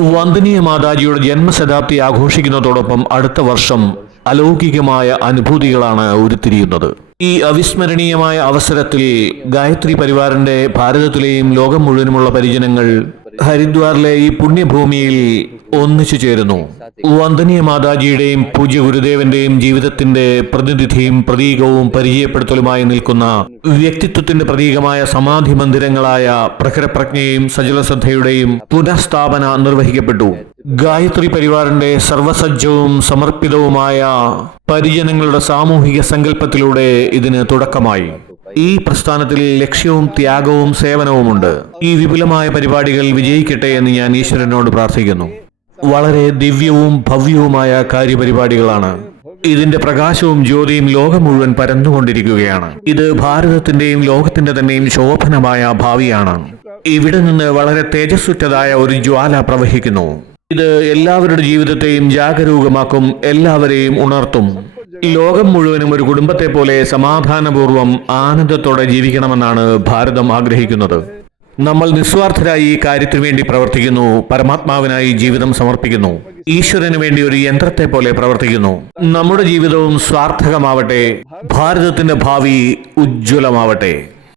വന്ദനീയ മാതാജിയുടെ ജന്മശതാബ്ദി ആഘോഷിക്കുന്നതോടൊപ്പം അടുത്ത വർഷം അലൗകികമായ അനുഭൂതികളാണ് ഉരുത്തിരിയുന്നത്. ഈ അവിസ്മരണീയമായ അവസരത്തിൽ ഗായത്രി പരിവാറിന്റെ ഭാരതത്തിലെയും ലോകം മുഴുവനുമുള്ള പരിജനങ്ങൾ ഹരിദ്വാറിലെ ഈ പുണ്യഭൂമിയിൽ ഒന്നിച്ചു ചേരുന്നു. വന്ദനീയ മാതാജിയുടെയും പൂജ്യ ഗുരുദേവന്റെയും ജീവിതത്തിന്റെ പ്രതിനിധിയും പ്രതീകവും പരിചയപ്പെടുത്തലുമായി നിൽക്കുന്ന വ്യക്തിത്വത്തിന്റെ പ്രതീകമായ സമാധി മന്ദിരങ്ങളായ പ്രഖരപ്രജ്ഞയും സജലശ്രദ്ധയുടെയും പുനഃസ്ഥാപന നിർവഹിക്കപ്പെട്ടു. ഗായത്രി പരിവാറിന്റെ സർവസജ്ജവും സമർപ്പിതവുമായ പരിജനങ്ങളുടെ സാമൂഹിക സങ്കല്പത്തിലൂടെ ഇതിന് തുടക്കമായി. ഈ പ്രസ്ഥാനത്തിൽ ലക്ഷ്യവും ത്യാഗവും സേവനവുമുണ്ട്. ഈ വിപുലമായ പരിപാടികൾ വിജയിക്കട്ടെ എന്ന് ഞാൻ ഈശ്വരനോട് പ്രാർത്ഥിക്കുന്നു. വളരെ ദിവ്യവും ഭവ്യവുമായ കാര്യപരിപാടികളാണ്. ഇതിന്റെ പ്രകാശവും ജ്യോതിയും ലോകം മുഴുവൻ പരന്നുകൊണ്ടിരിക്കുകയാണ്. ഇത് ഭാരതത്തിന്റെയും ലോകത്തിന്റെ തന്നെയും ശോഭനമായ ഭാവിയാണ്. ഇവിടെ നിന്ന് വളരെ തേജസ്സുറ്റതായ ഒരു ജ്വാല പ്രവഹിക്കുന്നു. ഇത് എല്ലാവരുടെ ജീവിതത്തെയും ജാഗരൂകമാക്കും, എല്ലാവരെയും ഉണർത്തും. ലോകം മുഴുവനും ഒരു കുടുംബത്തെ പോലെ സമാധാനപൂർവ്വം ആനന്ദത്തോടെ ജീവിക്കണമെന്നാണ് ഭാരതം ആഗ്രഹിക്കുന്നത്. നമ്മൾ നിസ്വാർത്ഥരായി ഈ കാര്യത്തിനു വേണ്ടി പ്രവർത്തിക്കുന്നു. പരമാത്മാവിനായി ജീവിതം സമർപ്പിക്കുന്നു. ഈശ്വരന് വേണ്ടി ഒരു യന്ത്രത്തെ പോലെ പ്രവർത്തിക്കുന്നു. നമ്മുടെ ജീവിതവും സ്വാർത്ഥകമാവട്ടെ. ഭാരതത്തിന്റെ ഭാവി ഉജ്ജ്വലമാവട്ടെ.